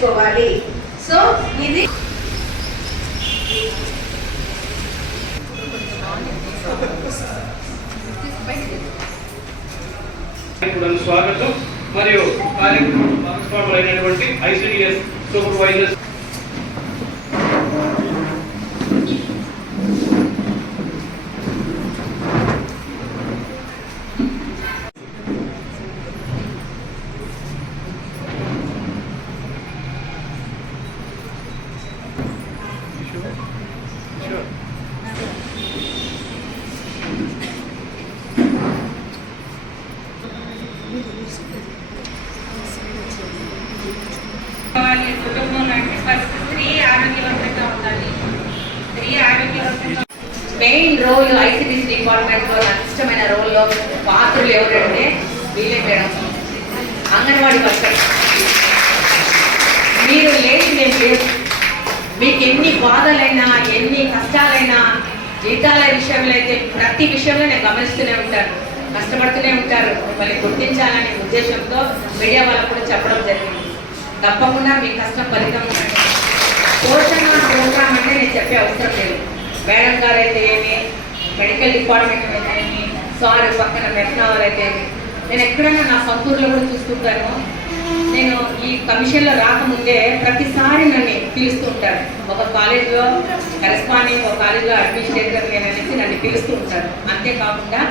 చేసుకోవాలి సో ఇది స్వాగతం. మరియు కార్యక్రమం భాగస్వాములైనటువంటి ఐసిడిఎస్ సూపర్వైజర్స్ కావాలి కుటుంబంలో అంటే ఫస్ట్ స్త్రీ ఆరోగ్యవంతంగా ఉండాలి. స్త్రీ ఆరోగ్యవంతంగా మెయిన్ రోల్ ఐసిడిసి డిపార్ట్మెంట్లో నాకు ఇష్టమైన రోల్లో పాత్రలు ఎవరంటే వీళ్ళే మేడం. అంగన్వాడీ వర్కర్. మీరు లేని మేము లేదు. మీకు ఎన్ని బాధలైనా ఎన్ని కష్టాలైనా జీతాల విషయంలో అయితే ప్రతి విషయంలో నేను గమనిస్తూనే ఉంటాను. కష్టపడుతూనే ఉంటారు. మిమ్మల్ని గుర్తించాలనే ఉద్దేశంతో మీడియా వాళ్ళకు కూడా చెప్పడం జరిగింది. తప్పకుండా మీ కష్టం ఫలితం ఉంటుంది. పోషణ ప్రోగ్రామ్ అంటే నేను చెప్పే అవసరం లేదు. మేడం గారు అయితే ఏమి మెడికల్ డిపార్ట్మెంట్ అయితే ఏమి సార్ పక్కన మెట్నవర్ అయితే ఏమి. నేను ఎక్కడైనా నా సొంతూరులో కూడా చూస్తుంటాను. నేను ఈ కమిషన్లో రాకముందే ప్రతిసారి నన్ను పిలుస్తూ ఒక కాలేజ్లో కరెస్పాండింగ్ ఒక కాలేజ్లో అడ్మినిస్ట్రేటర్ నేను అనేసి నన్ను పిలుస్తూ ఉంటారు. అంతేకాకుండా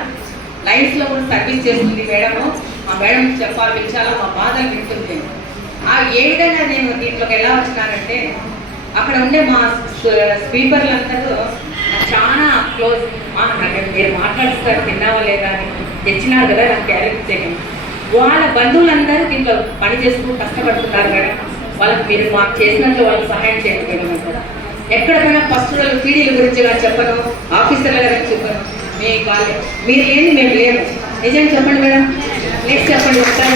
లైఫ్లో కూడా సర్వీస్ చేస్తుంది మేడము. మా మేడం చెప్పాలి పిలిచాలో మా బాధలు వింటుంది. ఆ ఏ విధంగా నేను దీంట్లోకి ఎలా వచ్చినానంటే అక్కడ ఉండే మా స్వీపర్లందరూ చాలా క్లోజ్ మా నాకు మీరు మాట్లాడుస్తారు తిన్నావా లేదా అని తెచ్చినారు కదా నాకు క్యారెక్టర్ చేయడం వాళ్ళ బంధువులందరూ దీంట్లో పని చేస్తూ కష్టపడుతున్నారు కదా వాళ్ళకి మీరు మాకు చేసినట్లు వాళ్ళకి సహాయం చేయండి కదా ఎక్కడికైనా ఫస్ట్ పీడీల గురించి కానీ చెప్పను ఆఫీసర్ల గురించి చెప్పను మీ వాళ్ళు మీరు లేని మేము లేము. నిజం చెప్పండి మేడం? నెక్స్ట్ చెప్పండి ఒకసారి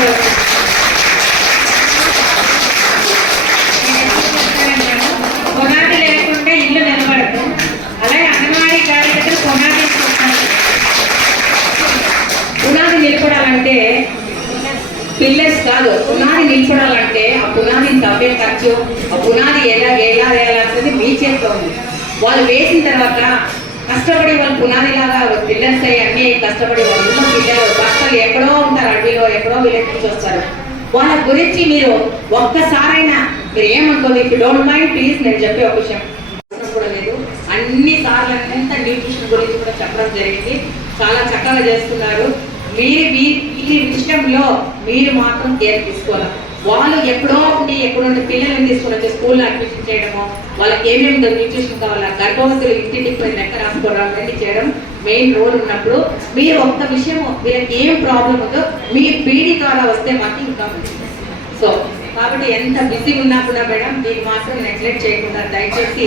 పిల్లర్స్ కాదు పునాది నిలబడాలంటే ఆ పునాదిని తవ్వే ఖర్చు ఆ పునాది ఎలా ఎలా వేయాలన్నది మీ చేతిలో ఉంది. వాళ్ళు వేసిన తర్వాత కష్టపడి వాళ్ళు పునాదిలాగా పిల్లర్స్ అయ్యి అన్నీ కష్టపడి వాళ్ళు ఉన్న పిల్లలు భర్తలు ఎక్కడో ఉంటారు అడవిలో ఎక్కడో విలేజ్ నుంచి వస్తారు. వాళ్ళ గురించి మీరు ఒక్కసారైనా మీరు ఏమనుకోదు ఇఫ్ డోంట్ మైండ్ ప్లీజ్ నేను చెప్పే ఒక విషయం. కూడా లేదు. అన్ని సార్లు అంత న్యూట్రిషన్ గురించి కూడా చెప్పడం జరిగింది. చాలా చక్కగా చేస్తున్నారు. మీరు మీ ఈ విషయంలో మీరు మాత్రం కేర్ తీసుకోవాలి? వాళ్ళు ఎప్పుడో ఉండి ఎక్కడుంటే పిల్లల్ని తీసుకుని వచ్చి స్కూల్లో అడ్మిషన్ చేయడము వాళ్ళకి ఏమేమి న్యూట్రిషన్ కావాలా గర్భవతులు ఇంటింటికి పోయి లెక్క రాసుకోవడం అవన్నీ చేయడం మెయిన్ రోల్ ఉన్నప్పుడు మీరు ఒక్క విషయం వీళ్ళకి ఏం ప్రాబ్లం ఉందో మీ పీడి ద్వారా వస్తే మాకు ఇంకా మంచిది. సో కాబట్టి ఎంత బిజీ ఉన్నా కూడా మేడం మీరు మాత్రం నెగ్లెక్ట్ చేయకుండా దయచేసి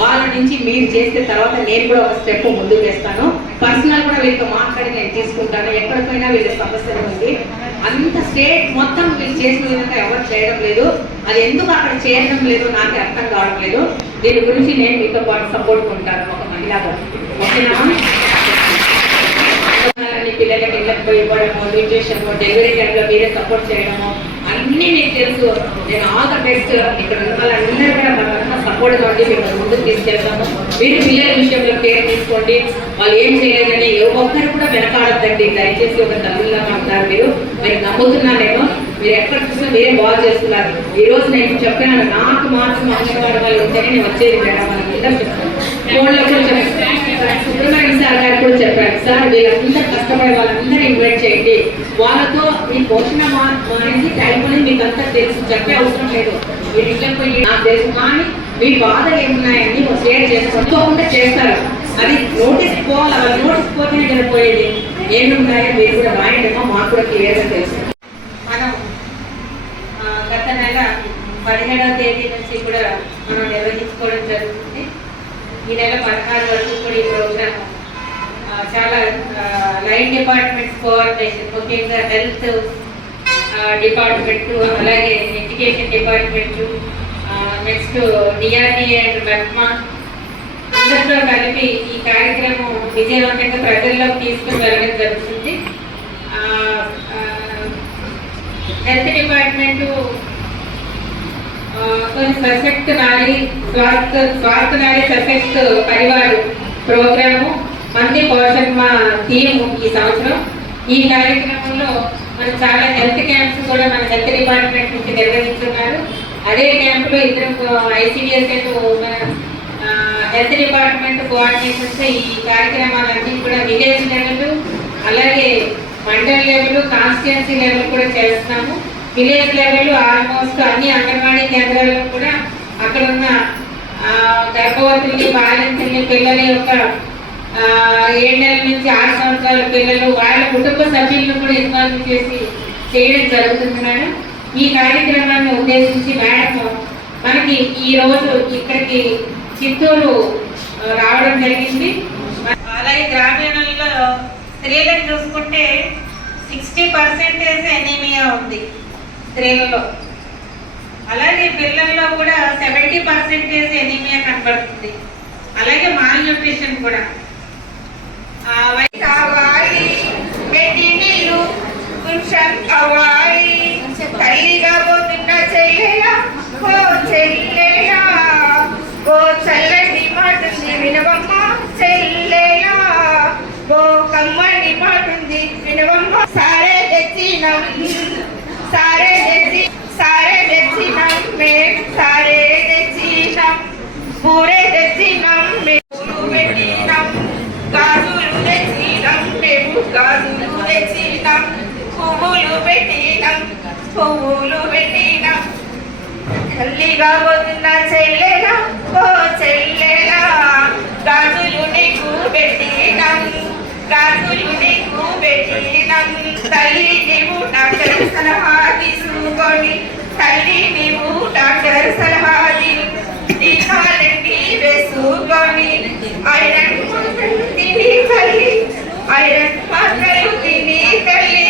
వాళ్ళ నుంచి మీరు చేస్తే తర్వాత నేను కూడా ఒక స్టెప్ ముందుకు వేస్తాను. పర్సనల్ కూడా వీళ్ళతో మాట్లాడి నేను తీసుకుంటాను. ఎక్కడికైనా వీళ్ళ సమస్యలు ఉంది. అంత స్టేట్ మొత్తం వీళ్ళు చేసిన విధంగా ఎవరు చేయడం లేదు. అది ఎందుకు అక్కడ చేయడం లేదు నాకే అర్థం కావడం లేదు. దీని గురించి నేను మీతో పాటు సపోర్ట్ ఉంటాను. ఒక మహిళగా ఓకేనా? పిల్లలకి ఇళ్ళకి పోయి ఇవ్వడము న్యూట్రిషన్ డెలివరీ టైంలో మీరే సపోర్ట్ చేయడము అన్నీ మీకు తెలుసు. నేను ఆల్ ద బెస్ట్ ఇక్కడ ఉన్న వాళ్ళందరూ కూడా మన సపోర్ట్ ఉండి మేము ముందుకు తీసుకెళ్తాము. మీరు పిల్లల విషయంలో కేర్ తీసుకోండి. వాళ్ళు ఏం చేయలేదని ఏ కూడా వెనకాడద్దండి. దయచేసి ఒక తల్లిలా ఉంటారు మీరు. మీరు నమ్ముతున్నాను మీరు ఎక్కడ చూసినా మీరే బాగా చేస్తున్నారు. ఈ రోజు నేను చెప్పాను నాకు మాత్రం అంగన్వాడి వాళ్ళు ఉంటేనే నేను వచ్చేది మేడం వాళ్ళందరూ కూడా సుబ్రహ్మణ్యం సార్ గారు కూడా చెప్పారు. సార్ వీళ్ళందరూ కష్టపడే వాళ్ళందరూ ఇన్వైట్ చేయండి. వాళ్ళతో మీ పోషణ మానేసి టైం అనేది మీకు అంతా తెలుసు. చెప్పే అవసరం లేదు. మీరు ఇంట్లో పోయి నాకు తెలుసు. కానీ మీ బాధలు ఏమున్నాయని షేర్ చేసుకోకుండా చేస్తారు. అది నోటీస్ పోవాలి వాళ్ళు నోటీస్ పోతేనే కదా పోయేది. ఏమున్నాయో మీరు కూడా రాయండేమో మాకు కూడా క్లియర్గా తెలుసు. మనం గత నెల పదిహేడవ తేదీ నుంచి కూడా మనం నిర్వహించుకోవడం జరుగుతుంది. ఈ నెల పదహారు వరకు కూడా ఈ ప్రోగ్రామ్ చాలా లైన్ డిపార్ట్మెంట్స్ కోఆర్డినేషన్ ముఖ్యంగా హెల్త్ డిపార్ట్మెంట్ అలాగే education department next DRDA and MEPMA అందరితో కలిపి ఈ కార్యక్రమం విజయవంతంగా ప్రజల్లోకి తీసుకుని వెళ్ళడం జరుగుతుంది. హెల్త్ డిపార్ట్మెంట్ కొన్ని సశక్త నాడి స్వాస్థ స్వాస్థ నాడి సశక్త పరివార్ ప్రోగ్రాము మంది పోషణ మా థీమ్ ఈ సంవత్సరం. ఈ కార్యక్రమంలో మనం చాలా హెల్త్ క్యాంప్స్ కూడా మన హెల్త్ డిపార్ట్మెంట్ నుంచి నిర్వహిస్తున్నారు. అదే క్యాంపులో ఇద్దరు ఐసీడిఎస్ హెల్త్ డిపార్ట్మెంట్ కోఆర్డినేషన్స్ ఈ కార్యక్రమాలన్నీ కూడా విలేజ్ లెవెల్ అలాగే మండల్ లెవెల్ కాన్స్టిట్యున్సీ లెవెల్ కూడా చేస్తున్నాము. విలేజ్ లెవెల్ ఆల్మోస్ట్ అన్ని అంగన్వాడీ కేంద్రాల్లో కూడా అక్కడ ఉన్న గర్భవతుల్ని బాలింతల్ని పిల్లల యొక్క ఏడు నెలల నుంచి ఆరు సంవత్సరాల పిల్లలు వాళ్ళ కుటుంబ సభ్యులను కూడా ఇన్వాల్వ్ చేసి చేయడం జరుగుతుంది మేడం. ఈ కార్యక్రమాన్ని ఉద్దేశించి మేడం మనకి ఈరోజు ఇక్కడికి చిత్తూరు రావడం జరిగింది. అలాగే గ్రామీణంలో స్త్రీలను చూసుకుంటే సిక్స్టీ పర్సెంటేజ్ ఎనీమియా ఉంది స్త్రీలలో. అలాగే పిల్లల్లో కూడా సెవెంటీ పర్సెంటేజ్ ఎనీమియా కనబడుతుంది. అలాగే మాల్ న్యూట్రిషన్ కూడా. ఆ, కావాలి పెట్టి నీరు కొంచెం కావాలి. తల్లిగా పోతున్న తెచ్చినాం మేము పెట్టినాం గాజులు తెచ్చినాం మేము గాజులు పువ్వులు పువ్వులు తల్లిగా చెల్లెలా ఓ చెల్లెలా గాజులు నీకు పెట్టినాం గాజులు నీకు తల్లి నీవు డాక్టర్ సలహా తీసుకొని తల్లి నీవు డాక్టర్ సలహా టీకాలన్నీ వేసుకొని ఐరన్ తిని తల్లి. ఐరన్ మాత్రలు తిని తల్లి.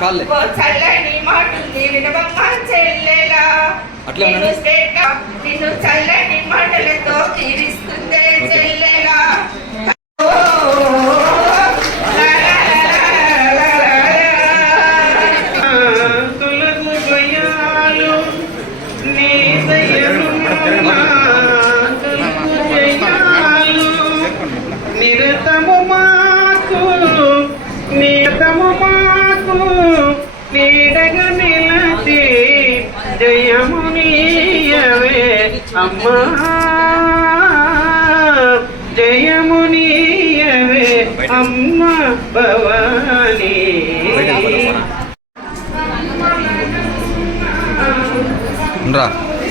చాలులే. చల్లని మాటుంది వినబమ్మ చెల్లెలా. నిన్ను చల్లని మాటలతో తీరిస్తుందే ఓకే. జయము నీయవే అమ్మా. జయము నీయవే అమ్మ భవానీ. రా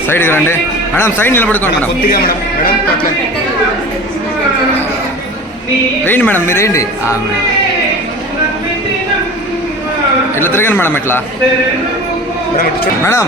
సైడ్కి రండి. మేడం సైడ్ నిలబడుకోండి మేడం. వేయండి మేడం. మీరు వేయండి. ఇట్లా తిరగండి మేడం ఇట్లా మేడం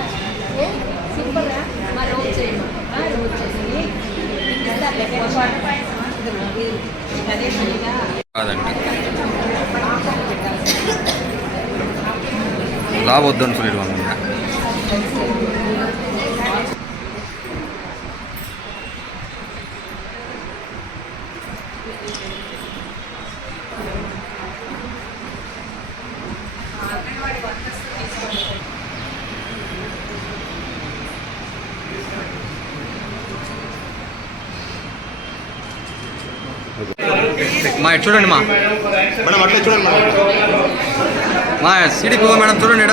కాదండి లావద్దని சொல்லிடுவாங்க మా చూడండి మా. మేడం అట్లే చూడండి మేడం మా సిడిపి మేడం చూడండి